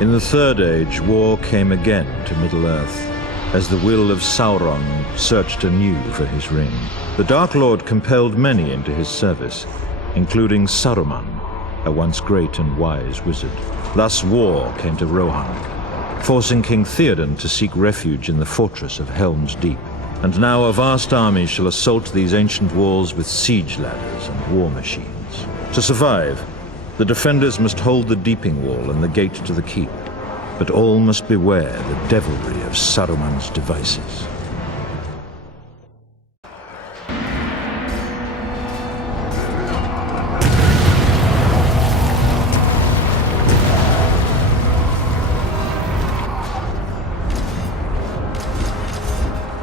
In the Third Age, war came again to Middle-earth, as the will of Sauron searched anew for his ring. The Dark Lord compelled many into his service, including Saruman, a once great and wise wizard. Thus war came to Rohan, forcing King Theoden to seek refuge in the fortress of Helm's Deep. And now a vast army shall assault these ancient walls with siege ladders and war machines. To survive, the defenders must hold the Deeping Wall and the gate to the keep, but all must beware the devilry of Saruman's devices.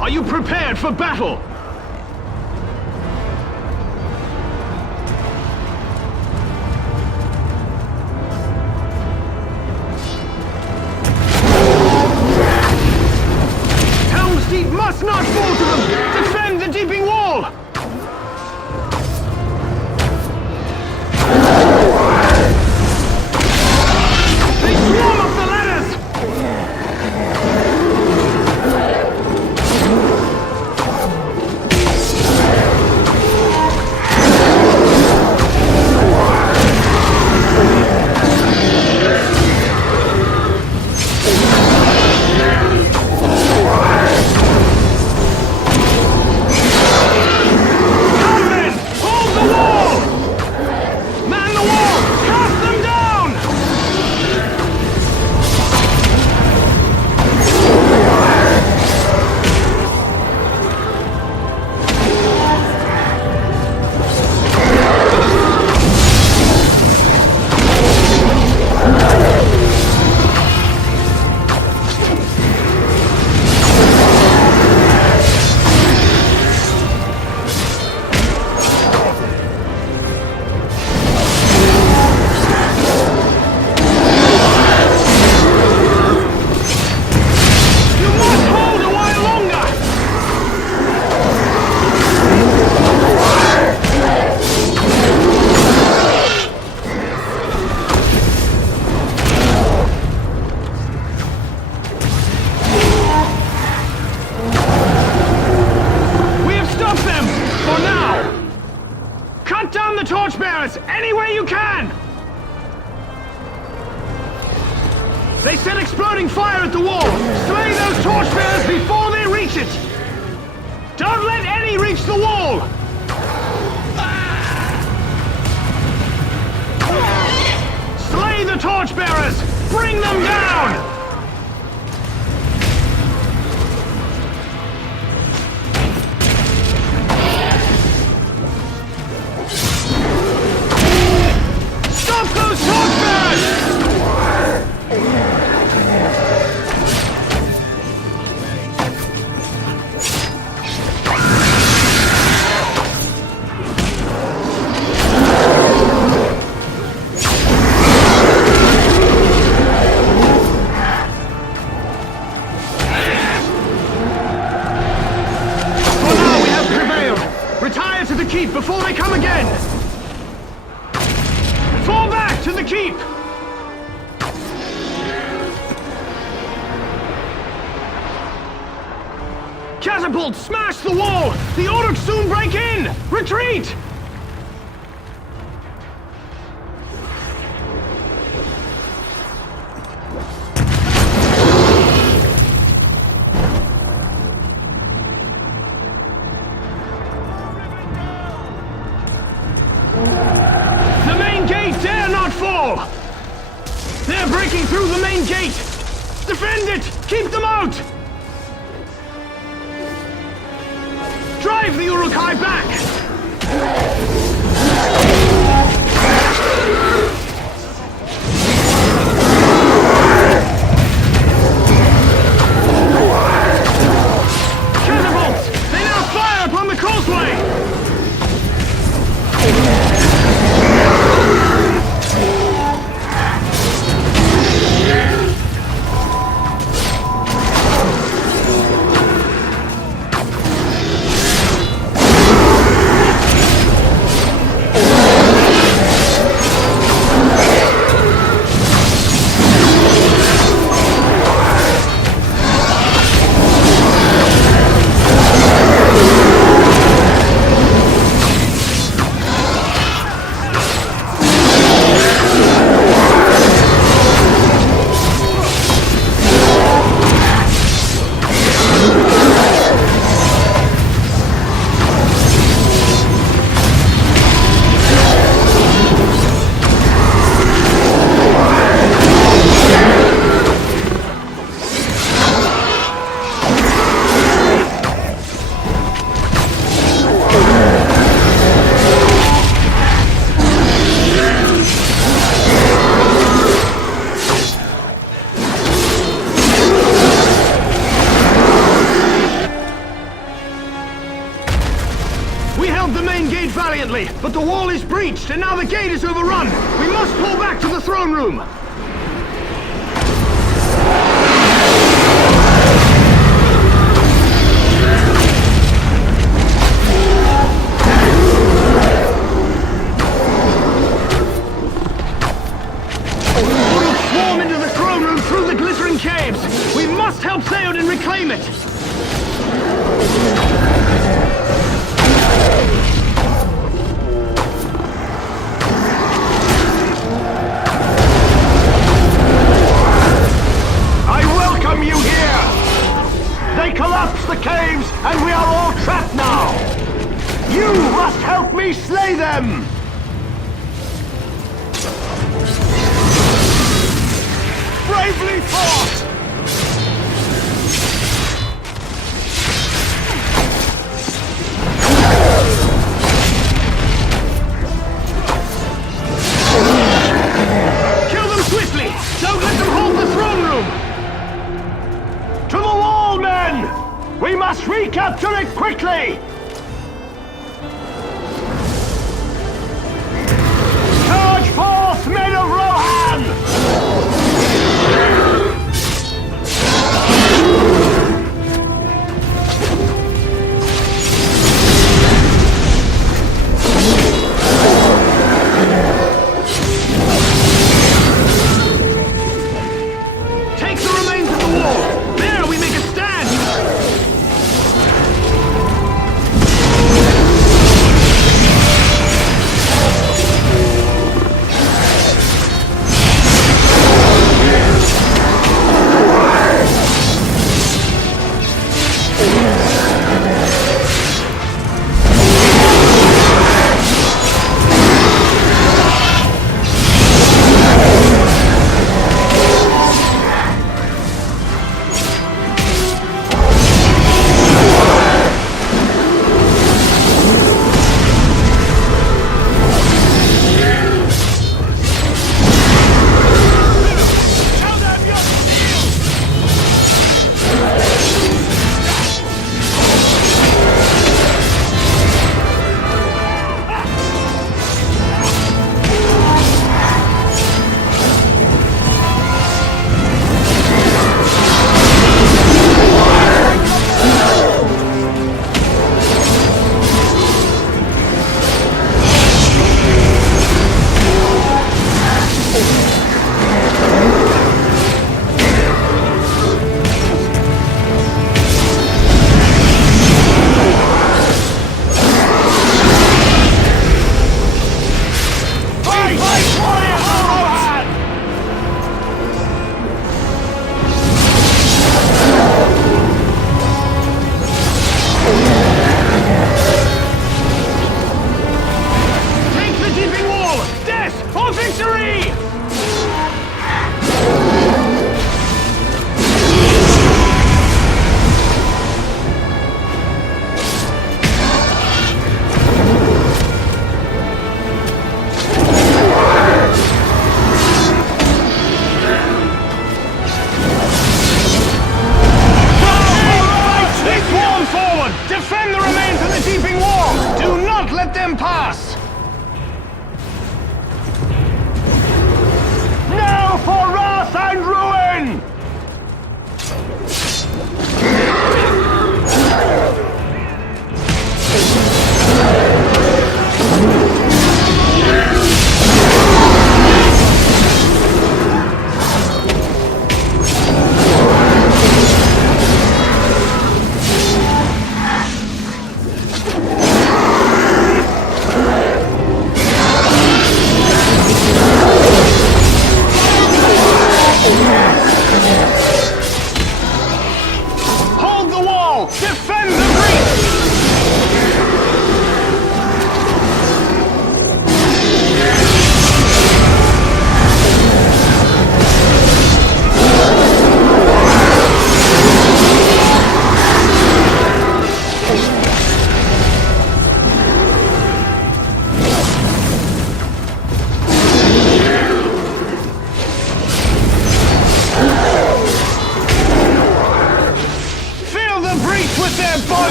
Are you prepared for battle? Must not fall to them! Defend the Deeping Wall! They swarm up the ladders! They set exploding fire at the wall! Slay those torchbearers before they reach it! Don't let any reach the wall! Slay the torchbearers! Bring them down! Stop those torchbearers! keep before they come again! Fall back to the keep! Catapult, smash the wall! The Orcs soon break in! Retreat! The main gate dare not fall! They're breaking through the main gate! Defend it! Keep them out! Drive the Uruk-hai back! Catapults! They now fire upon the causeway! But the wall is breached, and now the gate is overrun! We must pull back to the throne room! We'll swarm into the throne room through the glittering caves! We must help Theoden reclaim it! Collapse the caves, and we are all trapped now! You must help me slay them! Bravely fought! Kill them swiftly! Don't let them hold the throne room! To the wall, men! We must recapture it quickly! Charge forth, men of Rohan! Take the remains of the wall! There we make a stand!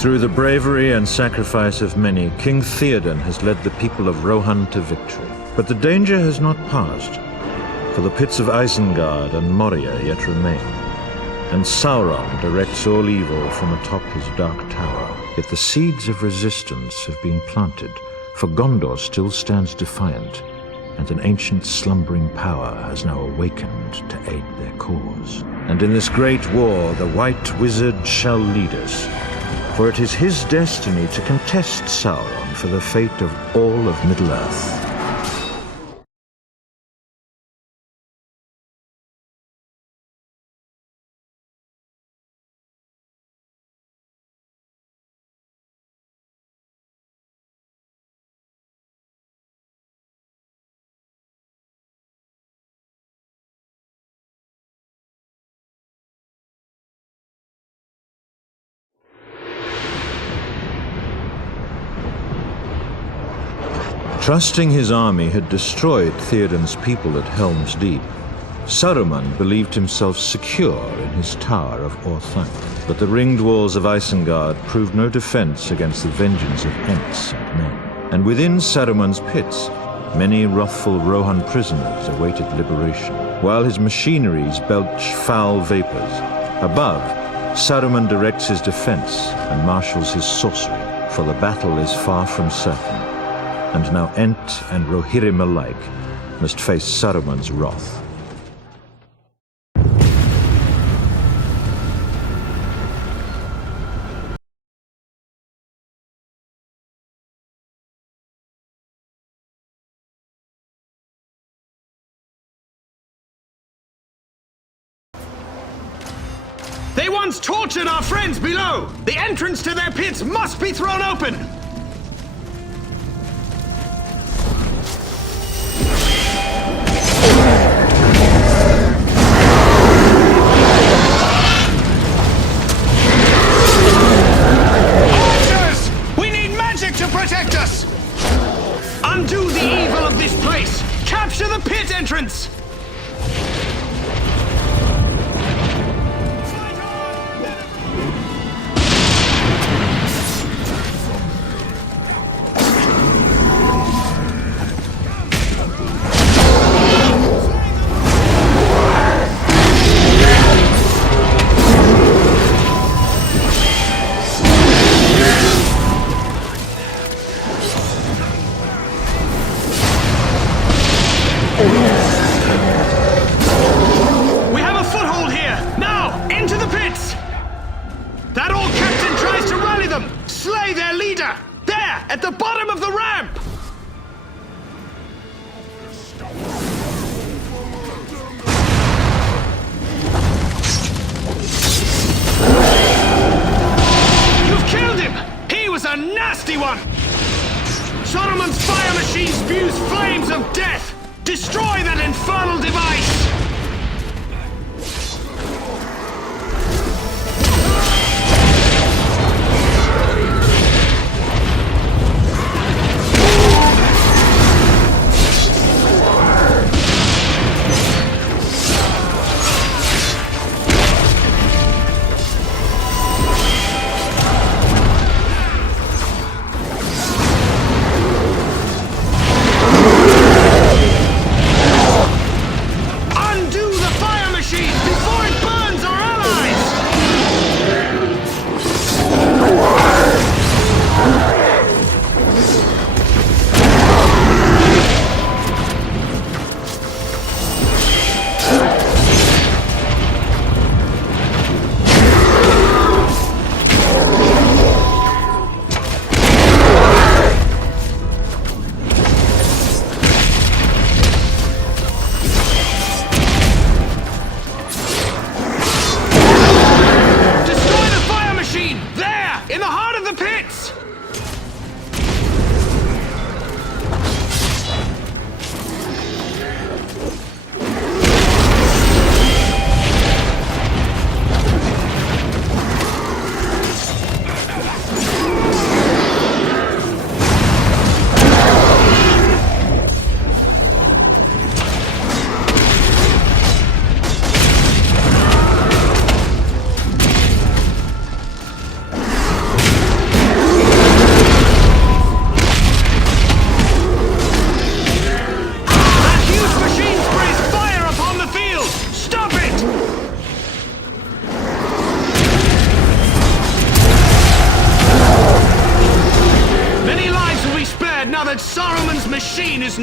Through the bravery and sacrifice of many, King Theoden has led the people of Rohan to victory. But the danger has not passed, for the pits of Isengard and Moria yet remain, and Sauron directs all evil from atop his dark tower. Yet the seeds of resistance have been planted, for Gondor still stands defiant, and an ancient slumbering power has now awakened to aid their cause. And in this great war, the White Wizard shall lead us, for it is his destiny to contest Sauron for the fate of all of Middle-earth. Trusting his army had destroyed Theoden's people at Helm's Deep, Saruman believed himself secure in his tower of Orthanc. But the ringed walls of Isengard proved no defense against the vengeance of Ents and men. And within Saruman's pits, many wrathful Rohan prisoners awaited liberation, while his machineries belch foul vapors. Above, Saruman directs his defense and marshals his sorcery, for the battle is far from certain. And now Ent and Rohirrim alike must face Saruman's wrath. They once tortured our friends below! The entrance to their pits must be thrown open! Protect us! Undo the evil of this place! Capture the pit entrance! We have a foothold here! Now, into the pits! That old captain tries to rally them! Slay their leader! There, at the bottom of the ramp! You've killed him! He was a nasty one! Saruman's fire machine spews flames of death! Destroy that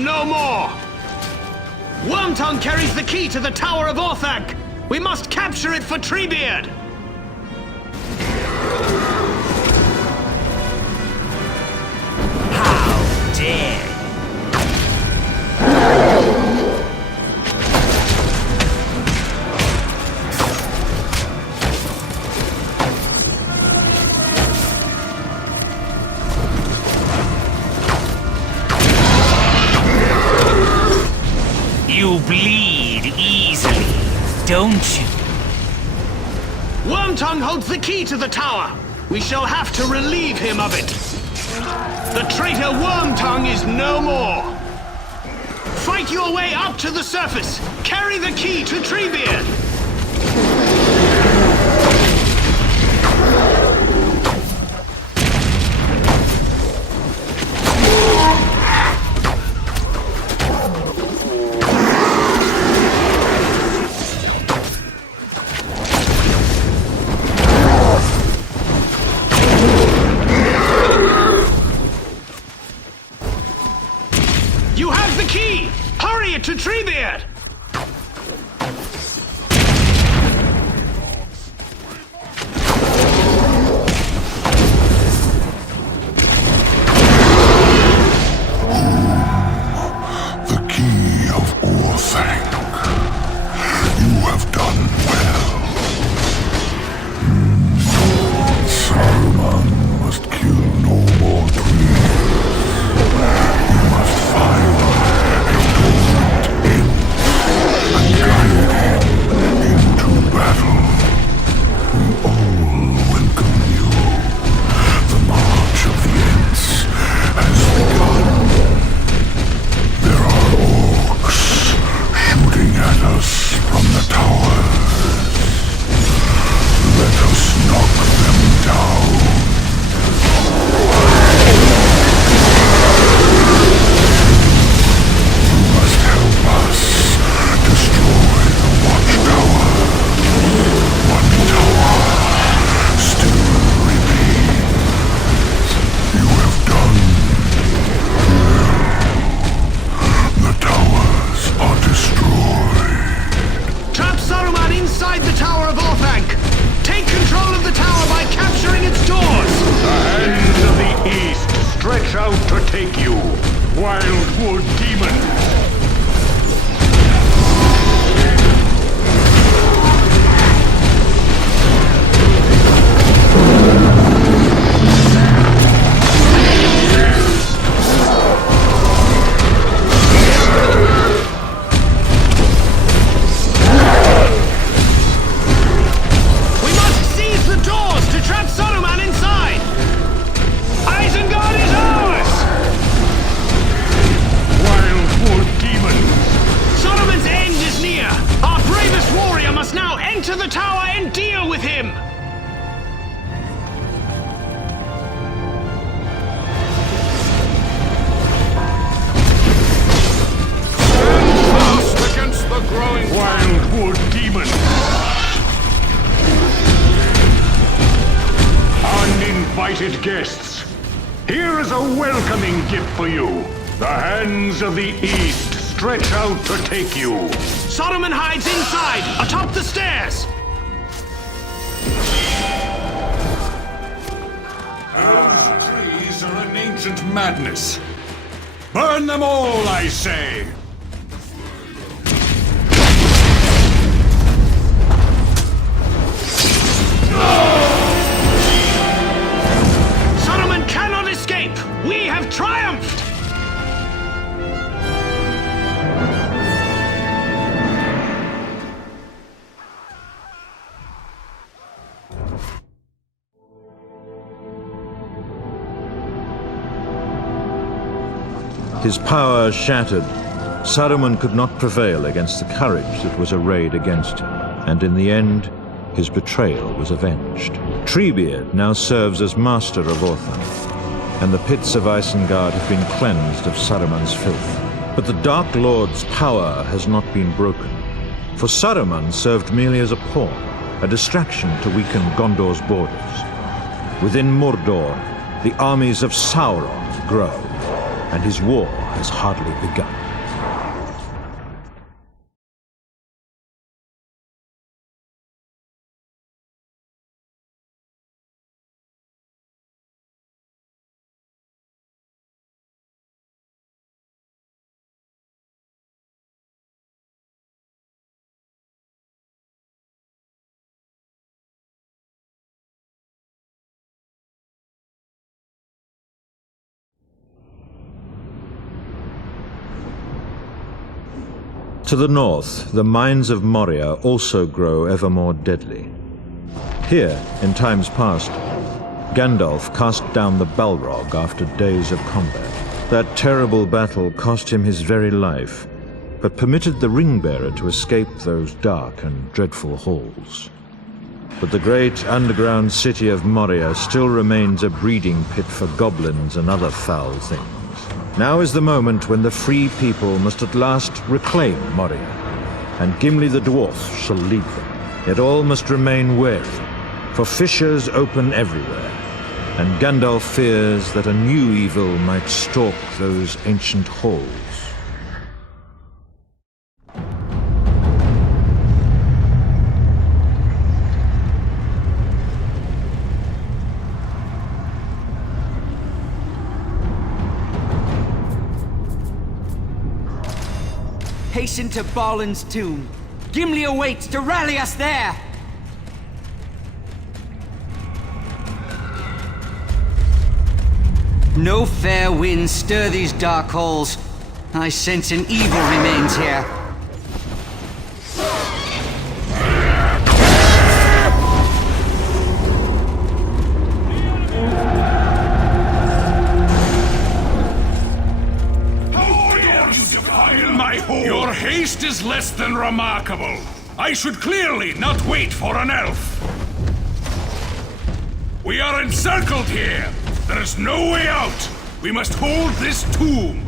no more! Wormtongue carries the key to the Tower of Orthanc! We must capture it for Treebeard! How dare you bleed easily, don't you? Wormtongue holds the key to the tower. We shall have to relieve him of it. The traitor Wormtongue is no more. Fight your way up to the surface. Carry the key to Treebeard. You have the key! Hurry it to Treebeard! The key of Orthanc. You have done well. Saruman must kill no more trees. You must find a dormant end and guide him into battle. We all welcome you. The march of the Ents has begun. There are orcs shooting at us from the towers. Let us knock them down. You must help us destroy the watchtower. One tower still remains. You have done well. The towers are destroyed. Trap Saruman inside the Tower of Orthanc! Take control of the tower by capturing its doors! The hands of the East stretch out to take you, Wildwood demons! We must seize the doors to trap Saruman inside! Isengard is ours! Wildwood demons! Saruman's end is near! Our bravest warrior must now enter the tower and deal with him! Fast against the growing Wildwood demons! Uninvited guests, here is a welcoming gift for you. The hands of the East stretch out to take you. Saruman hides inside, atop the stairs! Those trees are an ancient madness. Burn them all, I say! Saruman cannot escape! We have triumphed! His power shattered, Saruman could not prevail against the courage that was arrayed against him, and in the end, his betrayal was avenged. Treebeard now serves as master of Orthanc, and the pits of Isengard have been cleansed of Saruman's filth. But the Dark Lord's power has not been broken, for Saruman served merely as a pawn, a distraction to weaken Gondor's borders. Within Mordor, the armies of Sauron grow. and his war has hardly begun. To the north, the mines of Moria also grow ever more deadly. Here, in times past, Gandalf cast down the Balrog after days of combat. That terrible battle cost him his very life, but permitted the Ringbearer to escape those dark and dreadful halls. But the great underground city of Moria still remains a breeding pit for goblins and other foul things. Now is the moment when the free people must at last reclaim Moria, and Gimli the dwarf shall lead them. Yet all must remain wary, for fissures open everywhere, and Gandalf fears that a new evil might stalk those ancient halls. Hasten to Balin's tomb. Gimli awaits to rally us there! No fair winds stir these dark halls. I sense an evil remains here. Your haste is less than remarkable. I should clearly not wait for an elf. We are encircled here. There is no way out. We must hold this tomb.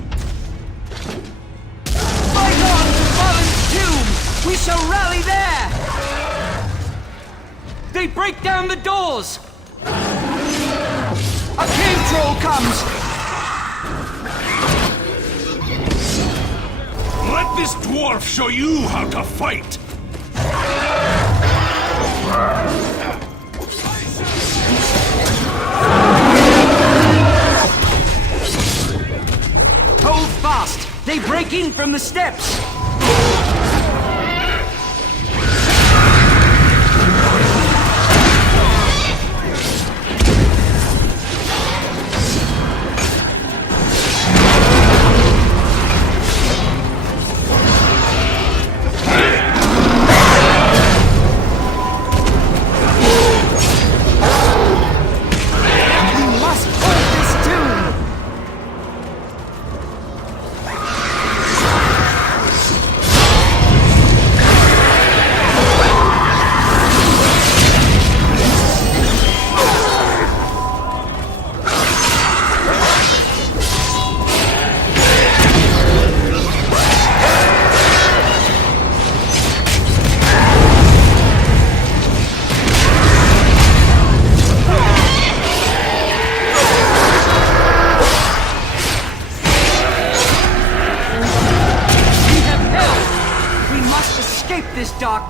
Fight on to Balin's tomb! We shall rally there! They break down the doors! A cave troll comes! Let this dwarf show you how to fight! Hold fast! They break in from the steps!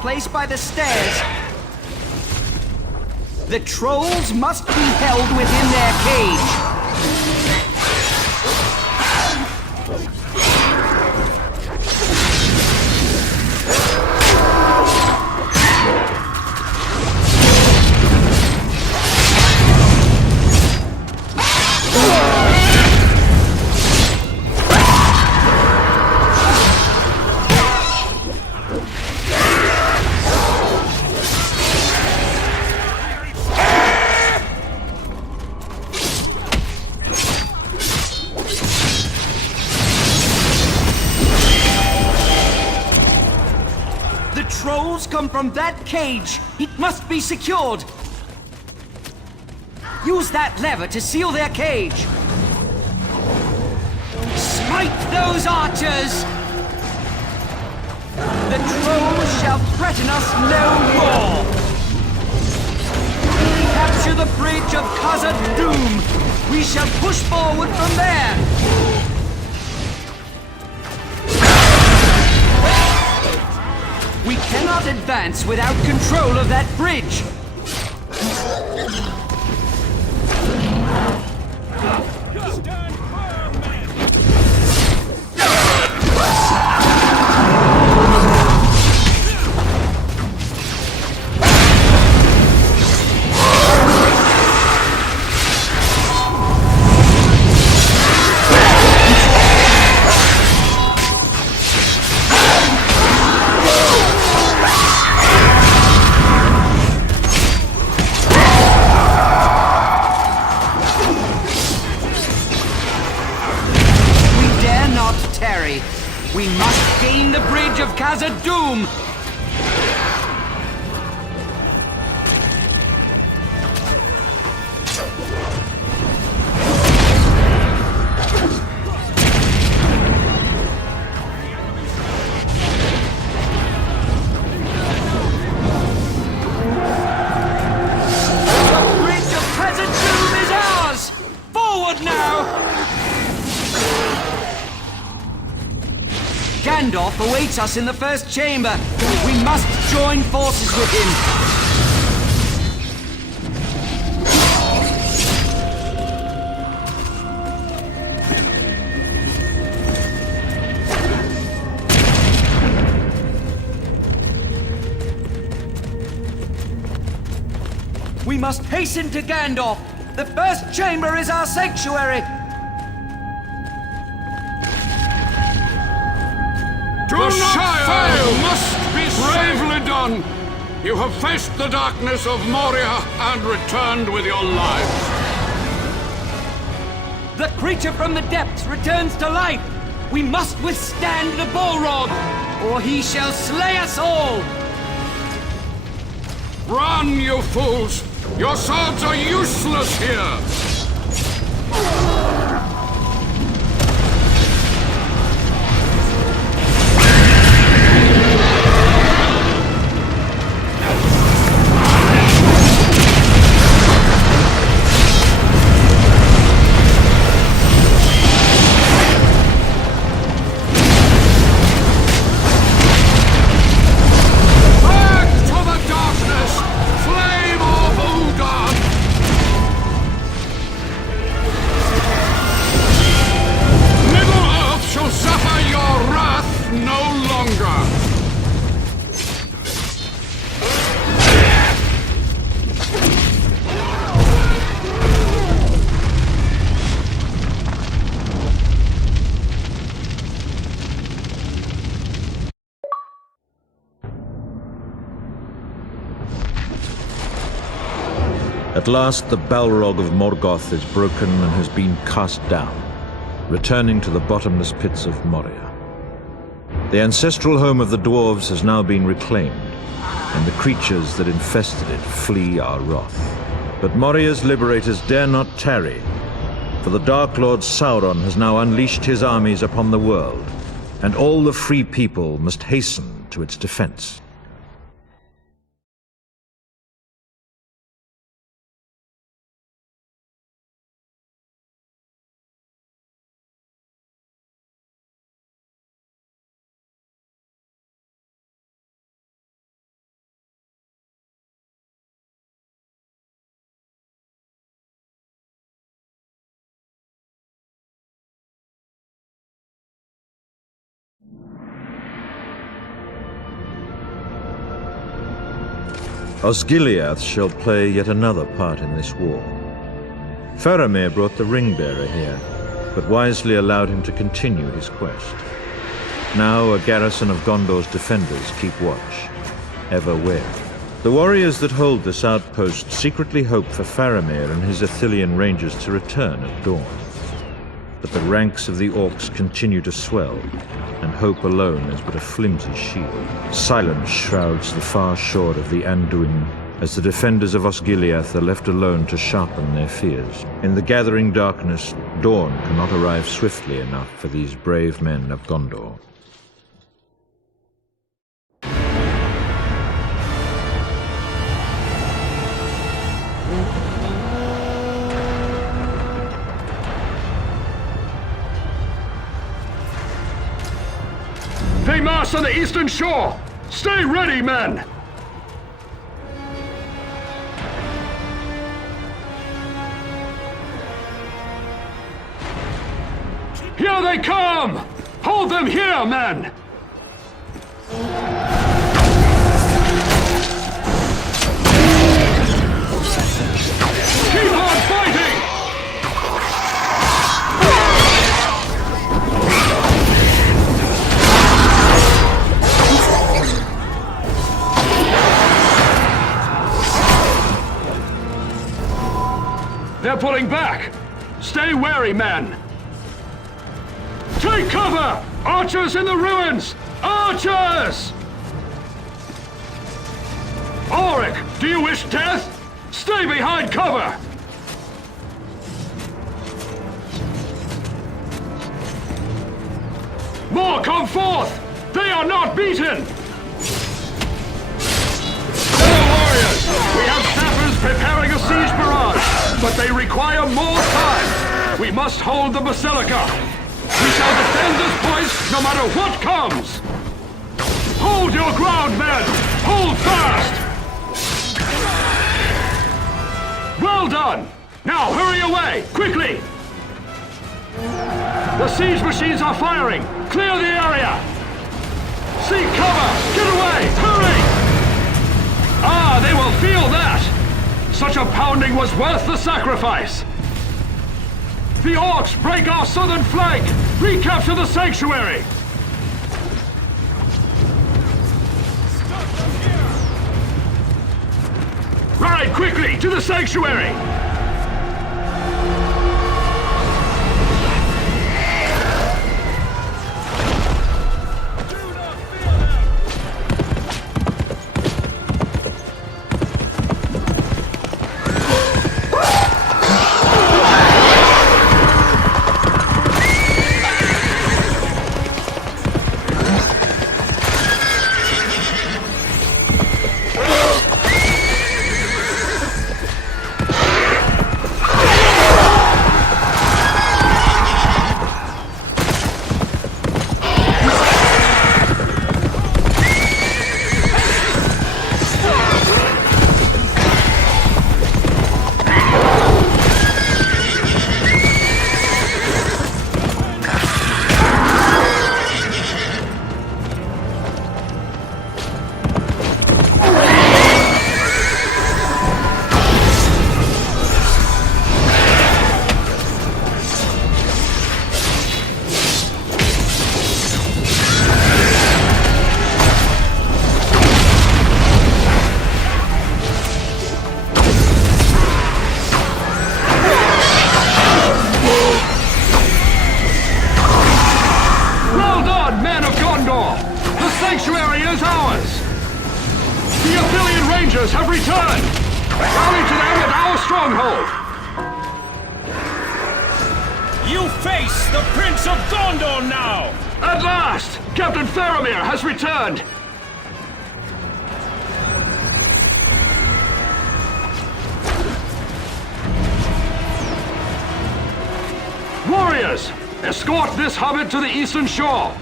Place by the stairs. The trolls must be held within their cage. Come from that cage. It must be secured. Use that lever to seal their cage. Smite those archers! The trolls shall threaten us no more. Capture the bridge of Khazad Dûm. We shall push forward from there. We cannot advance without control of that bridge! Stand firm, men! We must gain the bridge of Khazad-dûm! The bridge of Khazad-dûm is ours! Forward now! Gandalf awaits us in the first chamber. We must join forces with him. We must hasten to Gandalf. The first chamber is our sanctuary. The Shire must be bravely done! You have faced the darkness of Moria and returned with your lives. The creature from the depths returns to life! We must withstand the Balrog, or he shall slay us all! Run, you fools! Your swords are useless here! At last the Balrog of Morgoth is broken and has been cast down, returning to the bottomless pits of Moria. The ancestral home of the dwarves has now been reclaimed, and the creatures that infested it flee our wrath. But Moria's liberators dare not tarry, for the Dark Lord Sauron has now unleashed his armies upon the world, and all the free people must hasten to its defense. Osgiliath shall play yet another part in this war. Faramir brought the ring-bearer here, but wisely allowed him to continue his quest. Now a garrison of Gondor's defenders keep watch, ever wary. The warriors that hold this outpost secretly hope for Faramir and his Ithilien rangers to return at dawn. But the ranks of the orcs continue to swell, and hope alone is but a flimsy shield. Silence shrouds the far shore of the Anduin, as the defenders of Osgiliath are left alone to sharpen their fears. In the gathering darkness, dawn cannot arrive swiftly enough for these brave men of Gondor. They mass on the eastern shore! Stay ready, men! Here they come! Hold them here, men! Keep on fighting! They're pulling back! Stay wary, men! Take cover! Archers in the ruins! Archers! Auric, do you wish death? Stay behind cover! More come forth! They are not beaten! Fellow warriors, we have sappers preparing a siege barrage, but they require more time. We must hold the Basilica. We shall defend this place no matter what comes! Hold your ground, men! Hold fast! Well done! Now hurry away! Quickly! The siege machines are firing! Clear the area! Seek cover! Get away! Hurry! Ah, they will feel that! Such a pounding was worth the sacrifice! The orcs break our southern flank! Recapture the sanctuary! Ride quickly to the sanctuary! Have returned! Rally to them at our stronghold! You face the Prince of Gondor now! At last! Captain Faramir has returned! Warriors! Escort this hobbit to the eastern shore!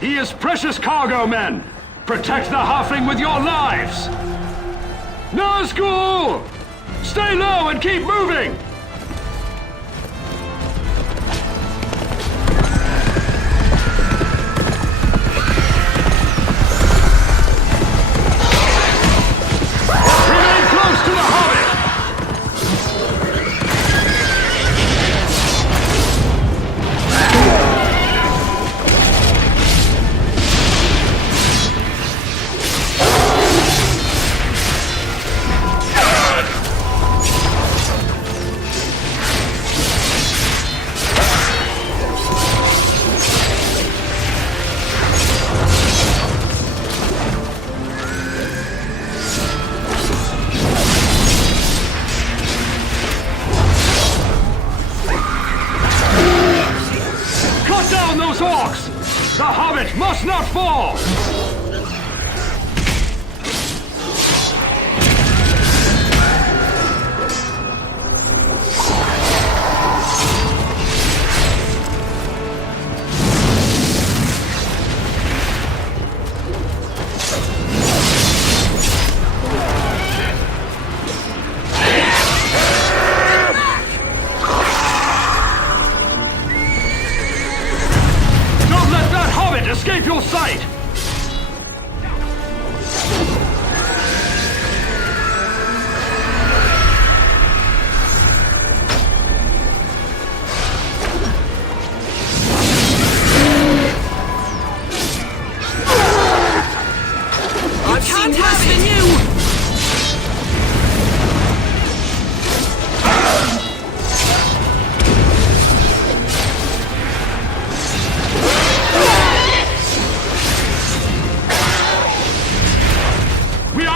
He is precious cargo, men! Protect the halfling with your lives! Nazgul! Stay low and keep moving! Remain close to the hobbit!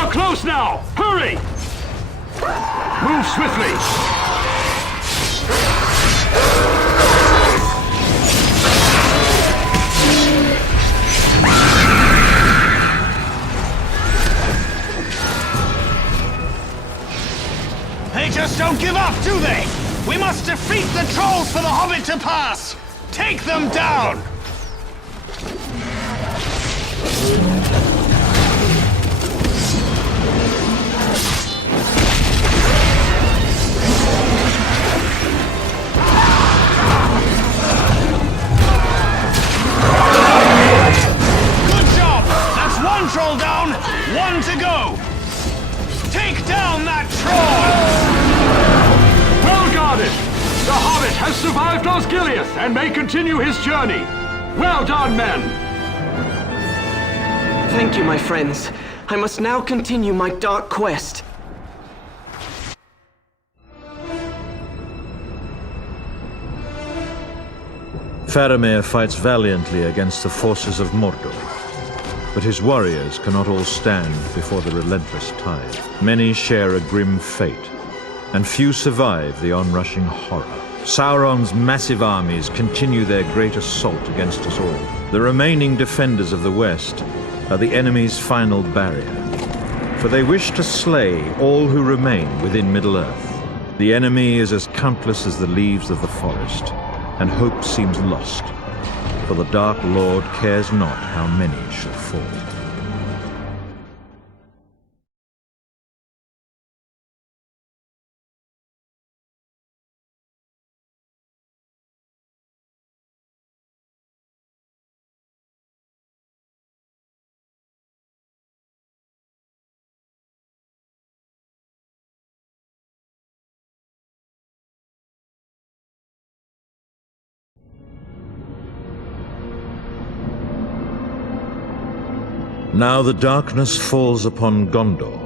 are close now! Hurry! Move swiftly! They just don't give up, do they? We must defeat the trolls for the Hobbit to pass! Take them down! Good job! That's one troll down, one to go! Take down that troll! Well guarded! The Hobbit has survived Osgiliath and may continue his journey. Well done, men! Thank you, my friends. I must now continue my dark quest. Faramir fights valiantly against the forces of Mordor, but his warriors cannot all stand before the relentless tide. Many share a grim fate, and few survive the onrushing horror. Sauron's massive armies continue their great assault against us all. The remaining defenders of the West are the enemy's final barrier, for they wish to slay all who remain within Middle-earth. The enemy is as countless as the leaves of the forest, and hope seems lost, for the Dark Lord cares not how many shall fall. Now the darkness falls upon Gondor,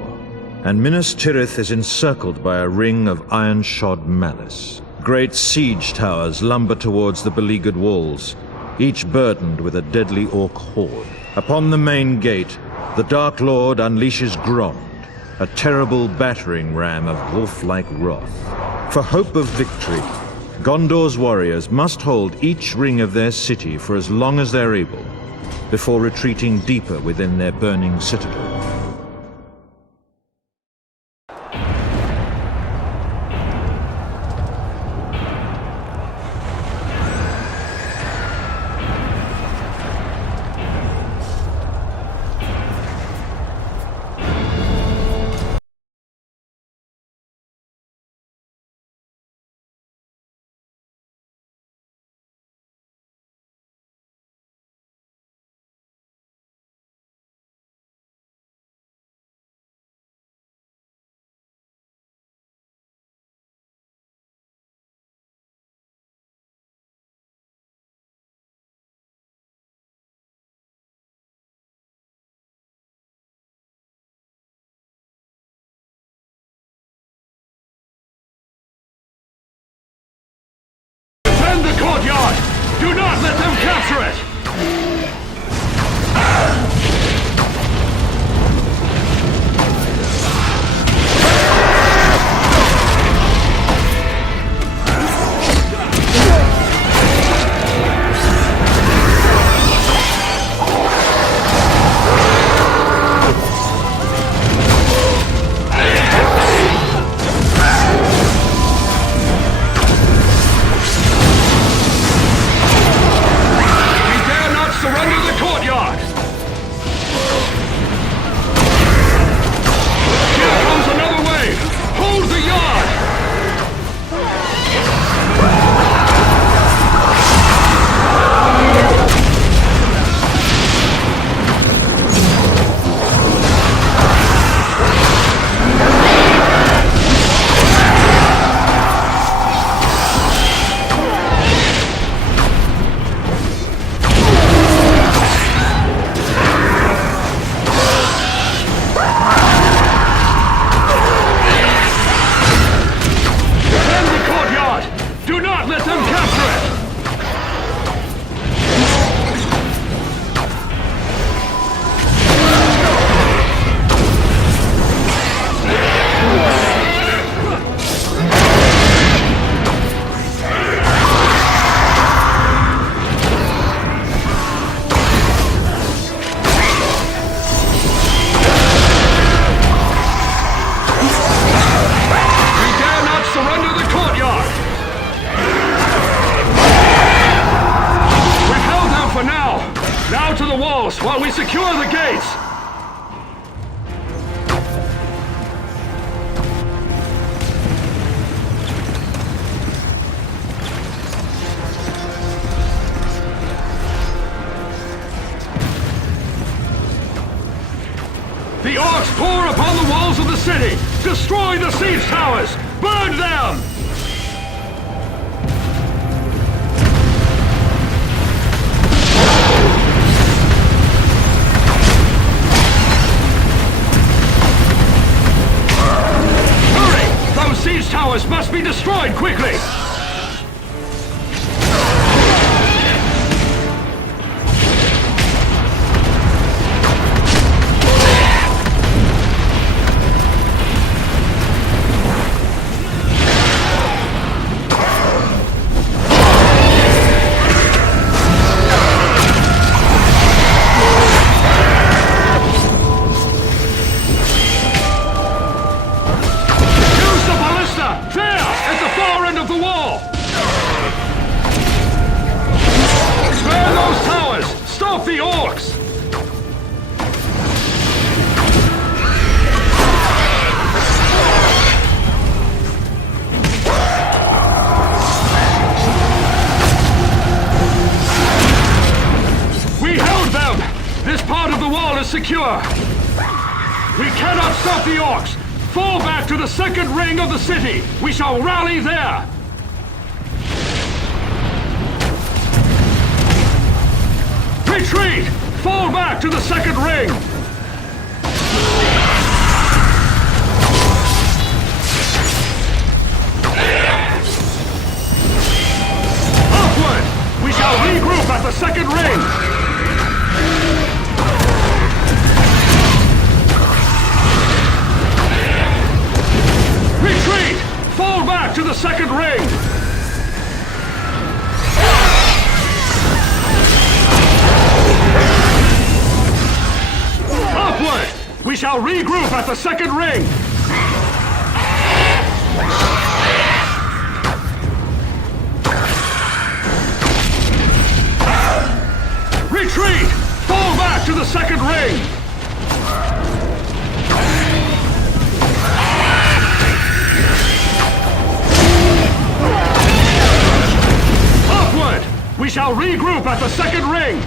and Minas Tirith is encircled by a ring of iron-shod malice. Great siege towers lumber towards the beleaguered walls, each burdened with a deadly orc horde. Upon the main gate, the Dark Lord unleashes Grond, a terrible battering ram of wolf-like wrath. For hope of victory, Gondor's warriors must hold each ring of their city for as long as they're able, before retreating deeper within their burning citadel. Courtyard! Do not let them capture it! The orcs pour upon the walls of the city! Destroy the siege towers! Burn them! Hurry! Those siege towers must be destroyed quickly! Secure! We cannot stop the orcs! Fall back to the second ring of the city! We shall rally there! Retreat! Fall back to the second ring! Upward! We shall regroup at the second ring! Retreat! Fall back to the second ring! Upward! We shall regroup at the second ring! Retreat! Fall back to the second ring! We shall regroup at the second ring!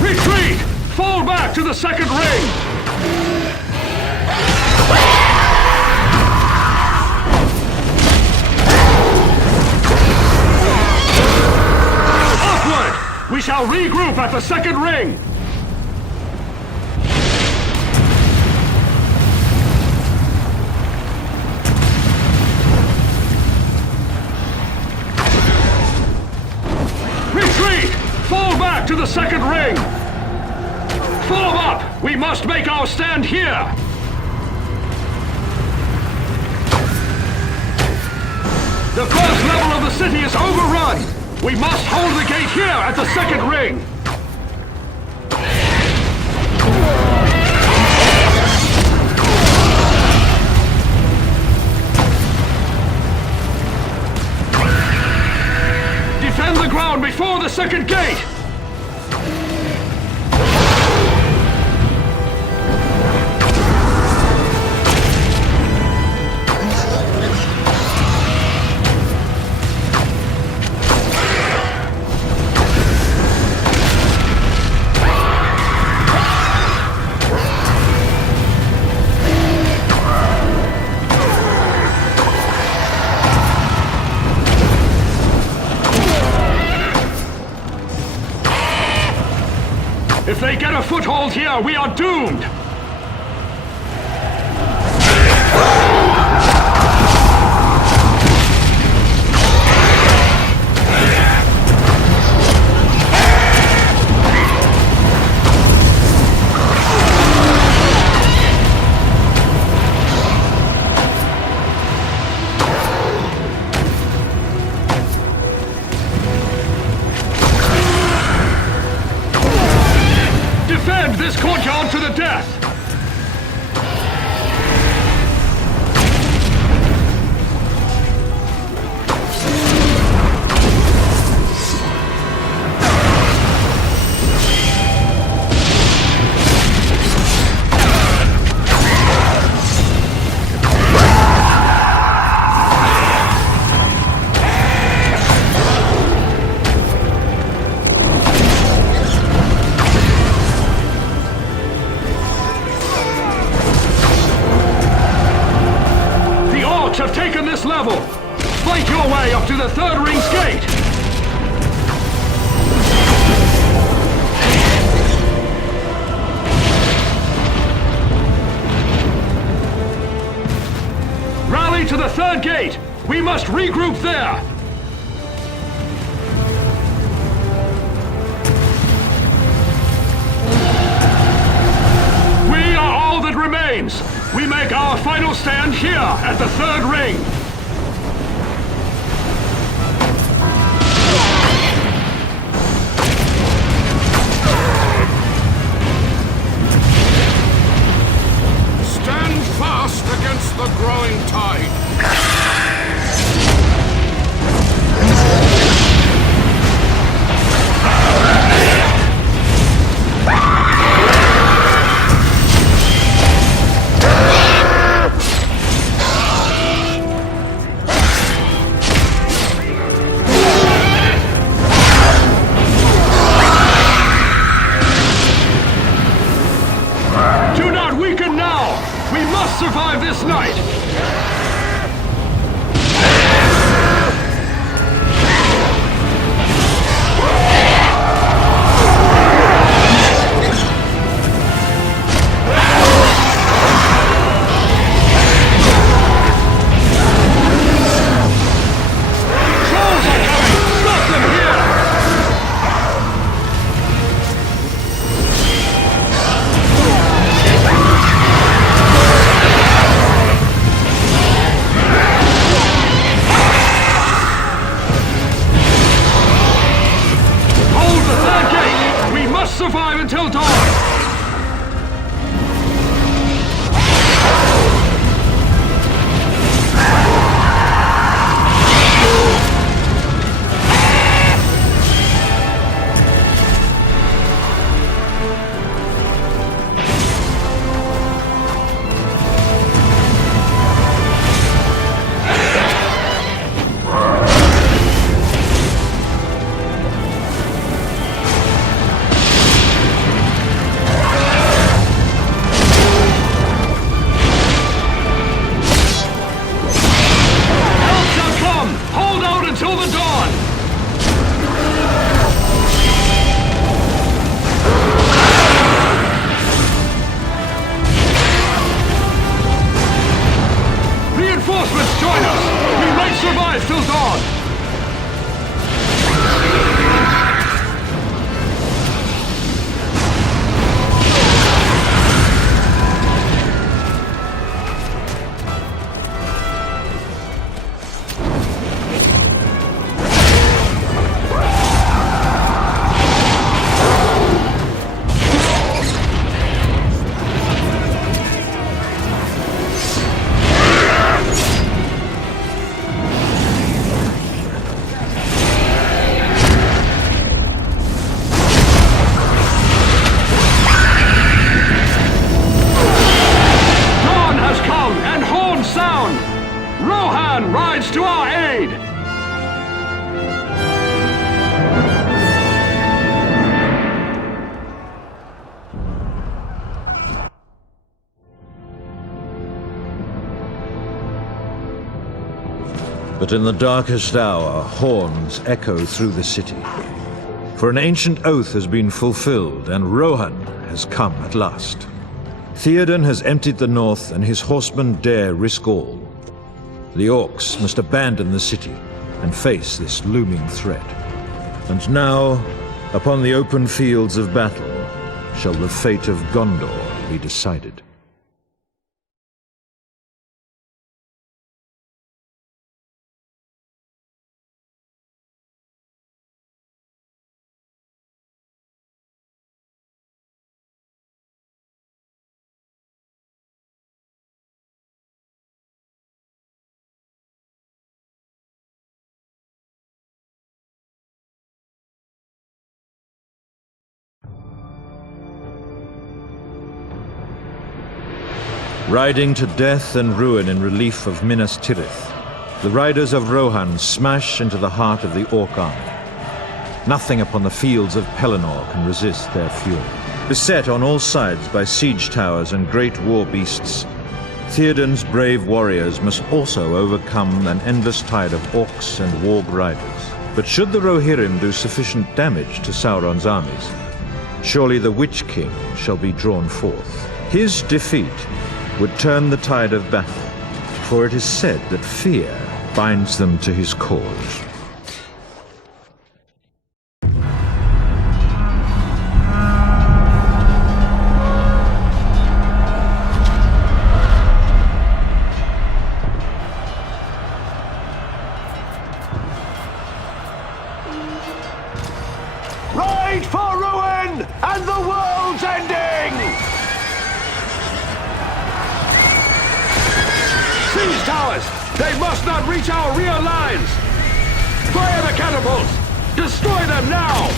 Retreat! Fall back to the second ring! Upward! We shall regroup at the second ring! Fall back to the second ring! Form up! We must make our stand here! The first level of the city is overrun! We must hold the gate here at the second ring! Defend the ground before the second gate! If they get a foothold here, we are doomed! Defend this courtyard to the death! gate! We must regroup there! We are all that remains! We make our final stand here at the third ring! Stand fast against the growing tide! Survive this night! Trolls are coming! Stop them here! Survive until dawn! to our aid! But in the darkest hour, horns echo through the city. For an ancient oath has been fulfilled, and Rohan has come at last. Theoden has emptied the north, and his horsemen dare risk all. The orcs must abandon the city and face this looming threat. And now, upon the open fields of battle, shall the fate of Gondor be decided. Riding to death and ruin in relief of Minas Tirith, the riders of Rohan smash into the heart of the Orc army. Nothing upon the fields of Pelennor can resist their fury. Beset on all sides by siege towers and great war beasts, Theoden's brave warriors must also overcome an endless tide of orcs and warg riders. But should the Rohirrim do sufficient damage to Sauron's armies, surely the Witch King shall be drawn forth. His defeat would turn the tide of battle, for it is said that fear binds them to his cause. Ride for ruin and the world's ending! Seize towers! They must not reach our rear lines! Fire the catapults! Destroy them now!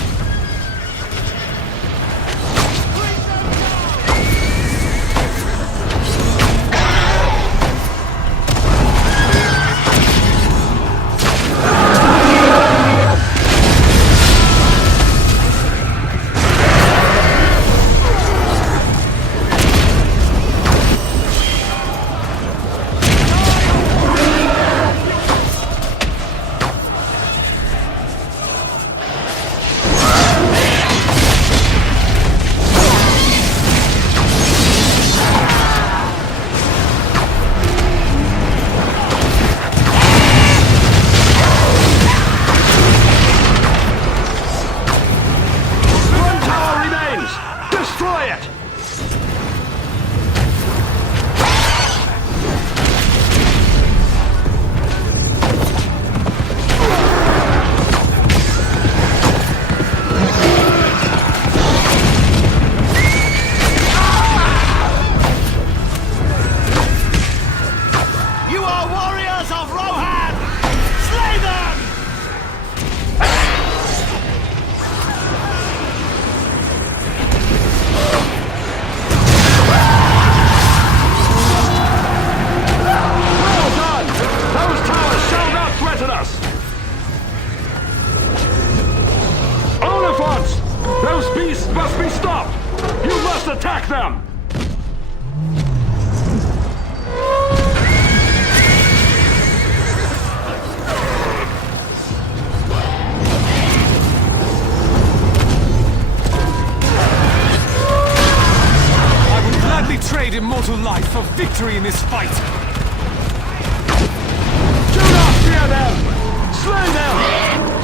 Attack them! I would gladly trade immortal life for victory in this fight! Do not fear them! Slay them!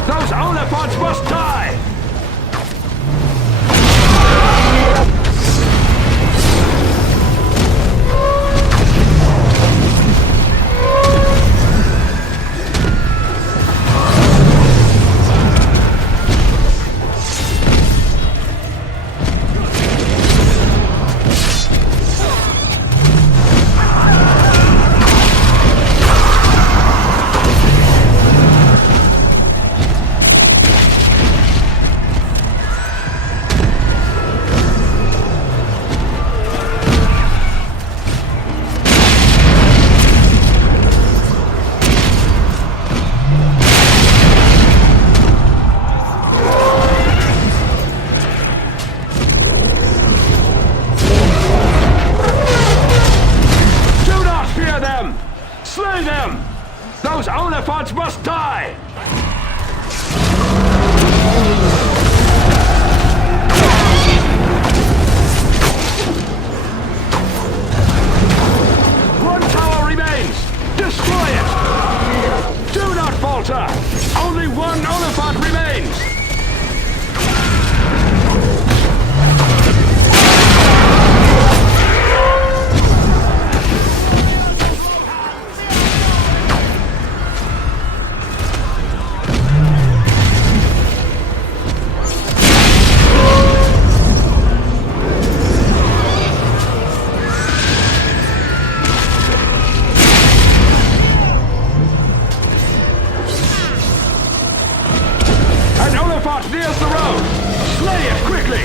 Those Oliphants must die! Slay them! Those Oliphants must die! One tower remains! Destroy it! Do not falter! Only one Oliphant remains! Nears the road! Slay it quickly!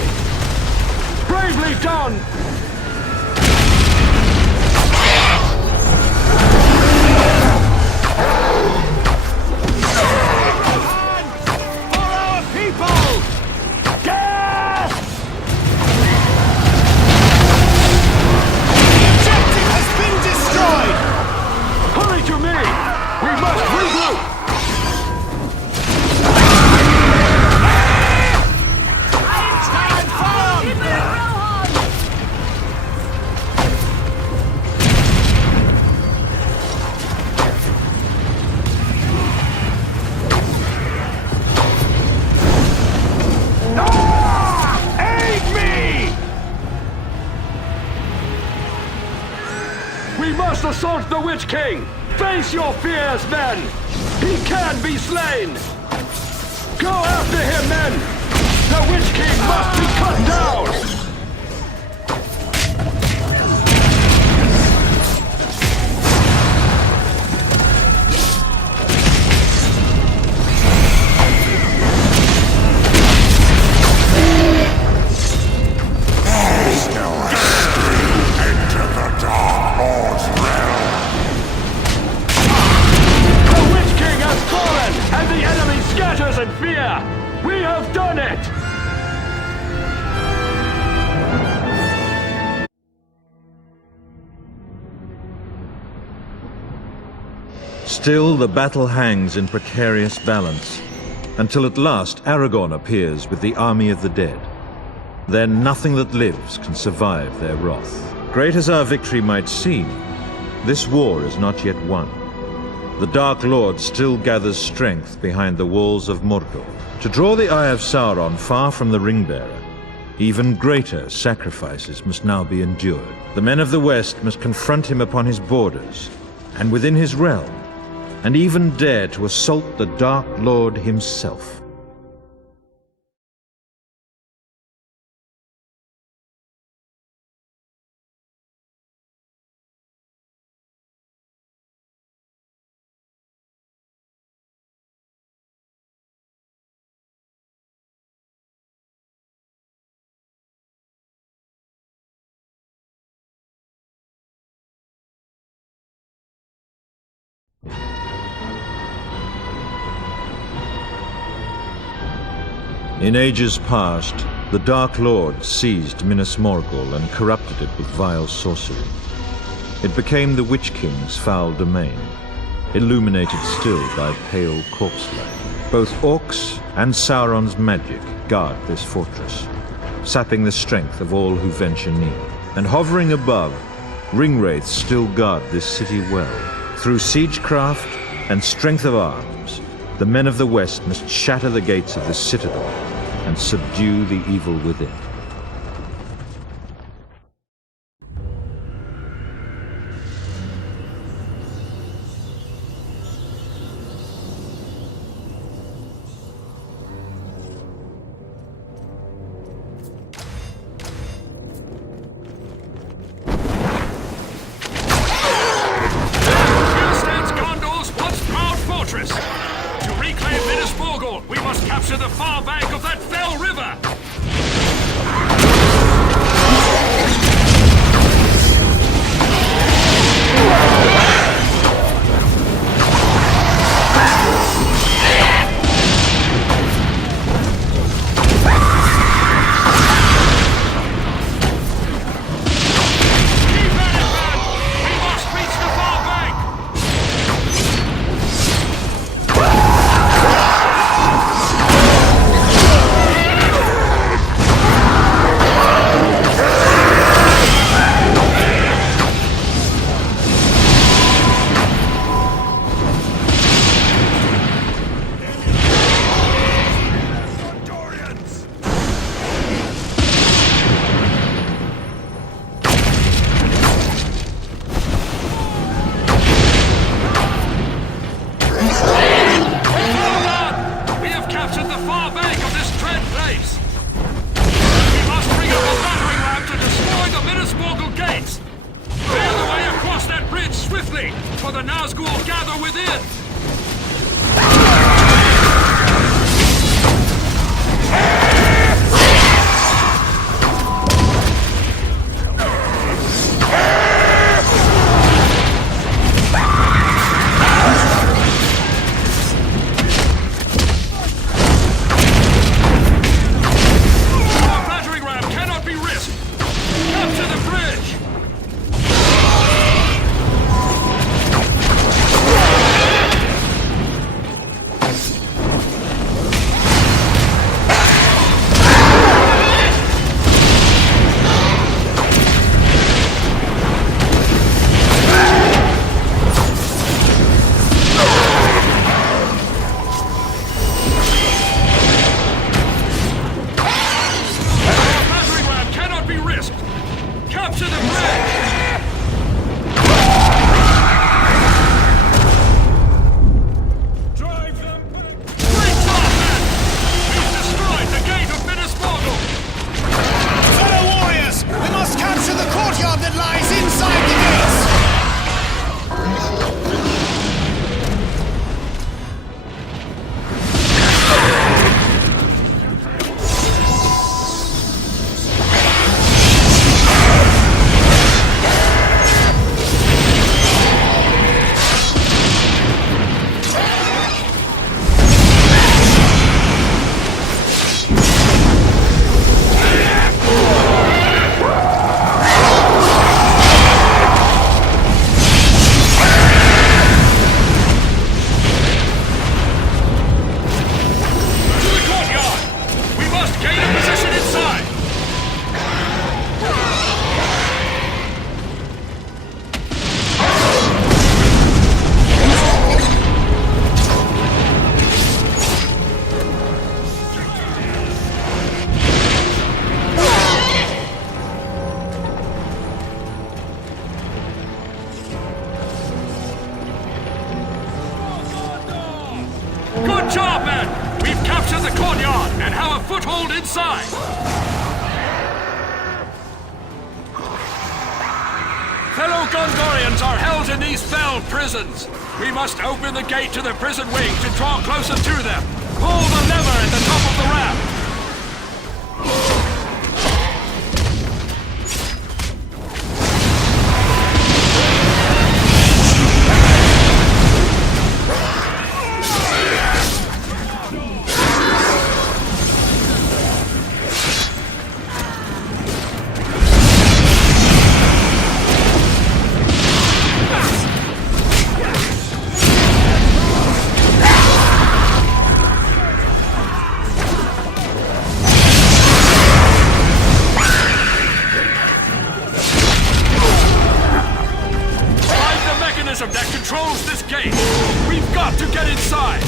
Bravely done! For our people! Gas! The objective has been destroyed! Hurry to me! We must regroup! assault the Witch King! Face your fears, men! He can be slain! Go after him, men! The Witch King must be cut down! In fear! We have done it! Still, the battle hangs in precarious balance, until at last Aragorn appears with the army of the dead. Then nothing that lives can survive their wrath. Great as our victory might seem, this war is not yet won. The Dark Lord still gathers strength behind the walls of Mordor. To draw the Eye of Sauron far from the Ring-Bearer, even greater sacrifices must now be endured. The men of the West must confront him upon his borders, and within his realm, and even dare to assault the Dark Lord himself. In ages past, the Dark Lord seized Minas Morgul and corrupted it with vile sorcery. It became the Witch King's foul domain, illuminated still by pale corpse-light. Both orcs and Sauron's magic guard this fortress, sapping the strength of all who venture near. And hovering above, ringwraiths still guard this city well. Through siegecraft and strength of arms, the men of the West must shatter the gates of this citadel and subdue the evil within. on and have a foothold inside! Fellow Gondorians are held in these fell prisons. We must open the gate to the prison wing to draw closer to them. Pull the lever at the top of the ramp. That controls this gate. We've got to get inside.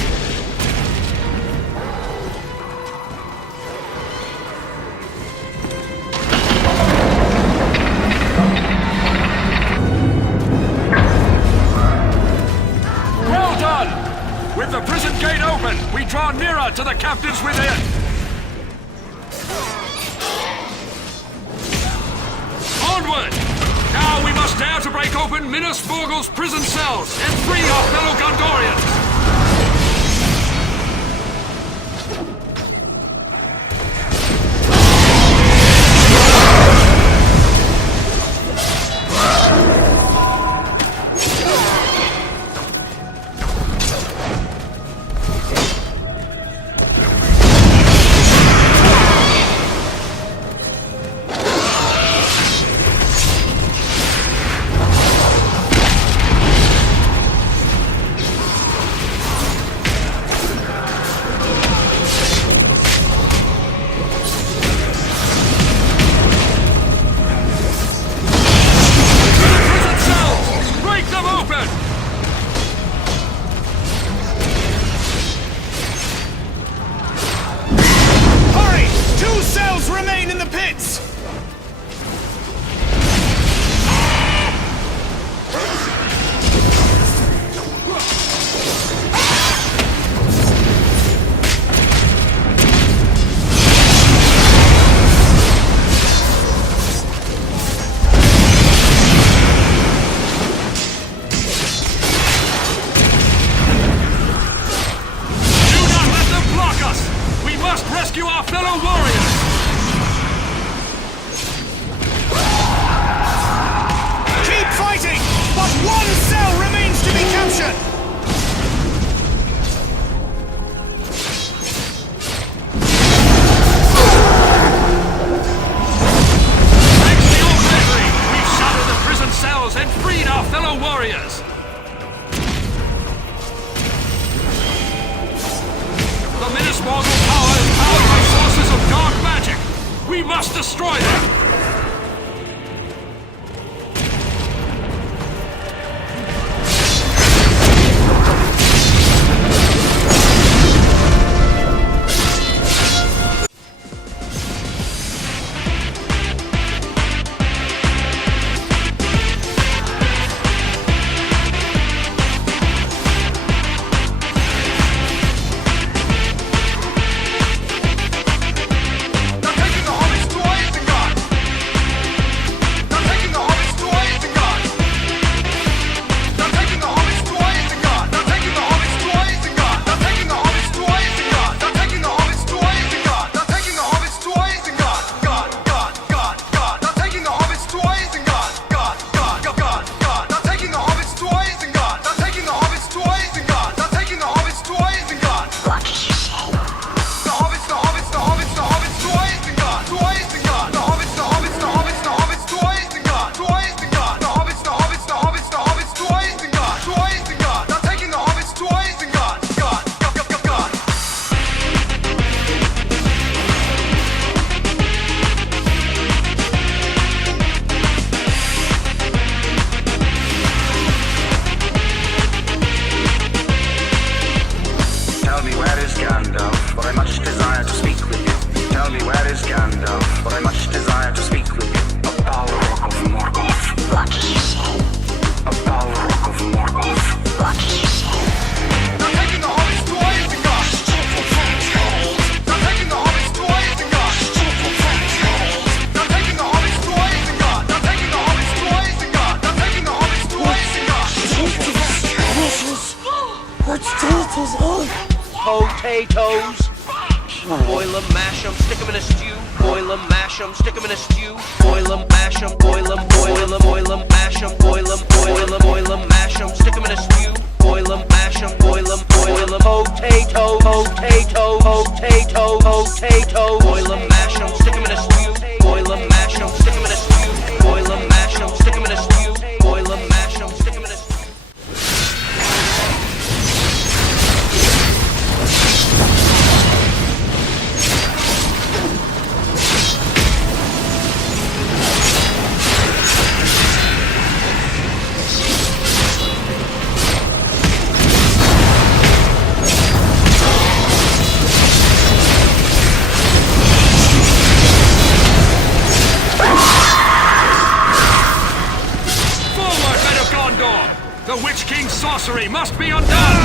Well done! With the prison gate open, we draw nearer to the captives within. Onward! Now we must dare to break open Minas Tirith's prison cells and free our fellow Gondorians! They're taking the hobbits to Isengard! boil 'em, mash 'em, stick 'em in a stew. Boil 'em, mash 'em, stick 'em in a stew. Boil 'em, mash 'em, boil 'em, boil 'em, boil 'em, mash 'em, boil 'em, boil 'em, boil 'em, mash 'em, stick 'em in a stew. Boil 'em, mash 'em, boil 'em, boil 'em. Potato, potato, potato, potato. Boil 'em, mash 'em, stick 'em in a stew. Boil 'em, mash 'em, stick 'em in a stew. Boil 'em, mash 'em, stick 'em in a stew. Boil 'em, mash 'em, stick 'em in a stew. The Witch King's sorcery must be undone!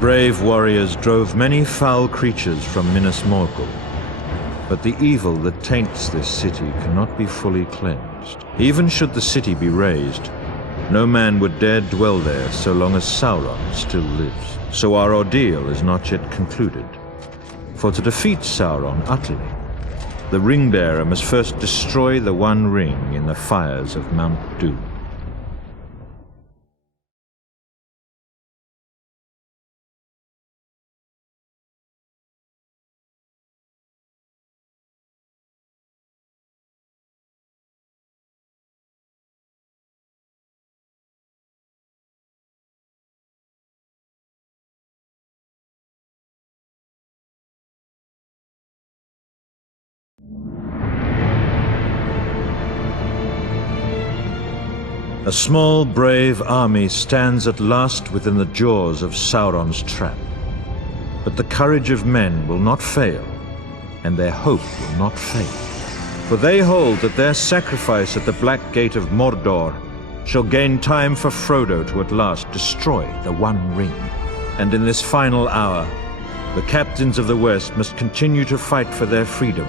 Brave warriors drove many foul creatures from Minas Morgul, but the evil that taints this city cannot be fully cleansed. Even should the city be razed, no man would dare dwell there so long as Sauron still lives. So our ordeal is not yet concluded. For to defeat Sauron utterly, the Ring-Bearer must first destroy the One Ring in the fires of Mount Doom. A small, brave army stands at last within the jaws of Sauron's trap. But the courage of men will not fail, and their hope will not fade. For they hold that their sacrifice at the Black Gate of Mordor shall gain time for Frodo to at last destroy the One Ring. And in this final hour, the captains of the West must continue to fight for their freedom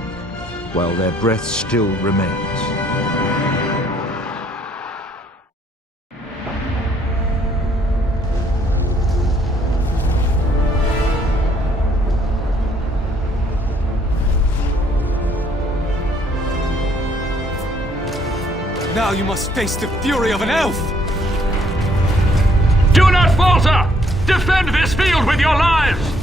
while their breath still remains. Now you must face the fury of an elf! Do not falter! Defend this field with your lives!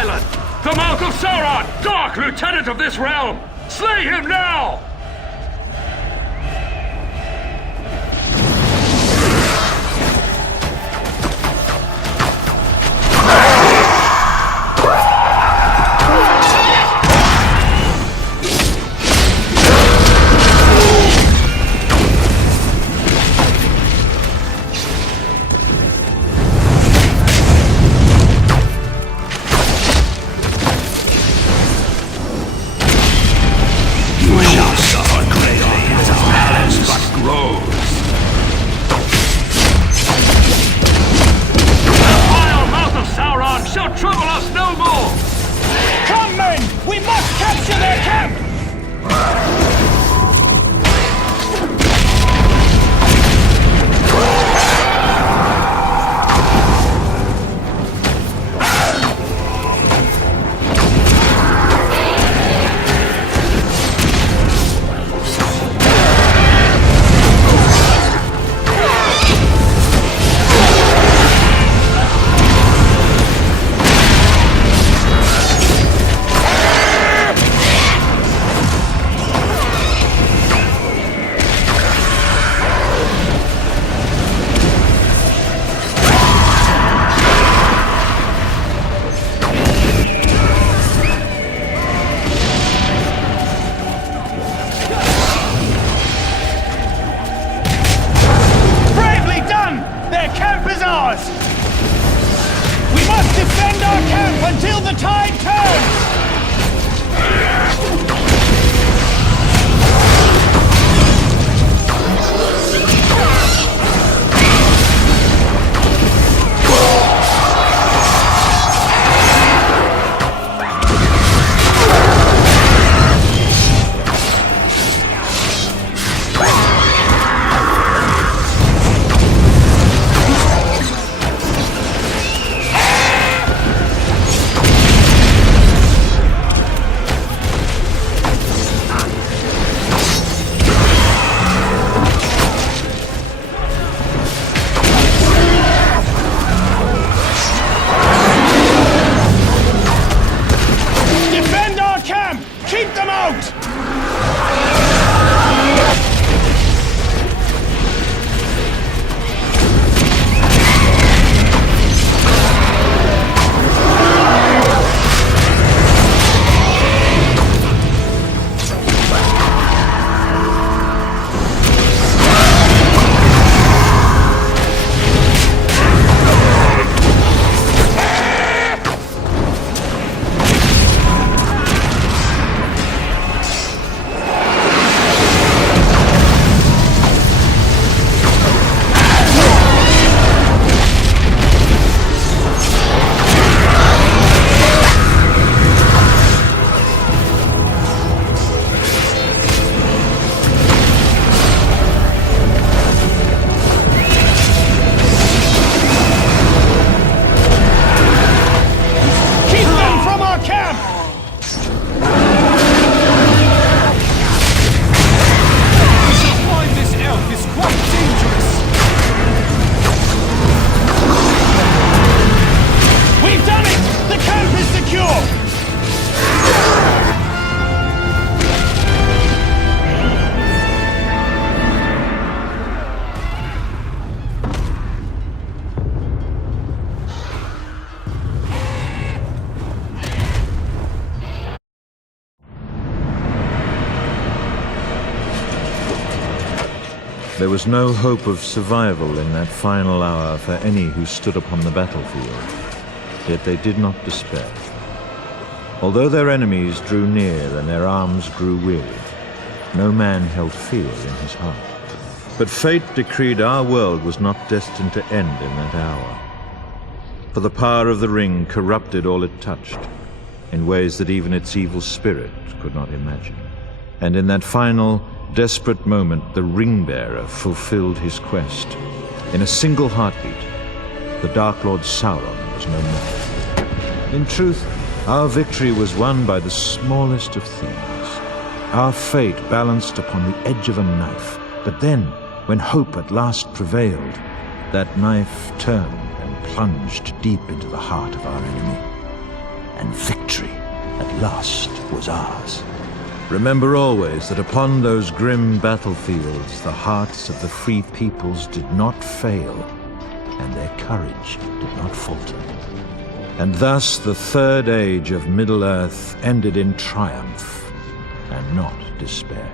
island! The mouth of Sauron, Dark Lieutenant of this realm! Slay him now! There was no hope of survival in that final hour for any who stood upon the battlefield. Yet they did not despair. Although their enemies drew near and their arms grew weary, no man held fear in his heart. But fate decreed our world was not destined to end in that hour. For the power of the ring corrupted all it touched, in ways that even its evil spirit could not imagine. And in that final, desperate moment, the ring-bearer fulfilled his quest. In a single heartbeat, the Dark Lord Sauron was no more. In truth, our victory was won by the smallest of things. Our fate balanced upon the edge of a knife. But then, when hope at last prevailed, that knife turned and plunged deep into the heart of our enemy. and victory at last was ours. Remember always that upon those grim battlefields the hearts of the free peoples did not fail, and their courage did not falter. And thus the third age of Middle-earth ended in triumph, and not despair.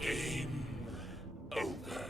Game over.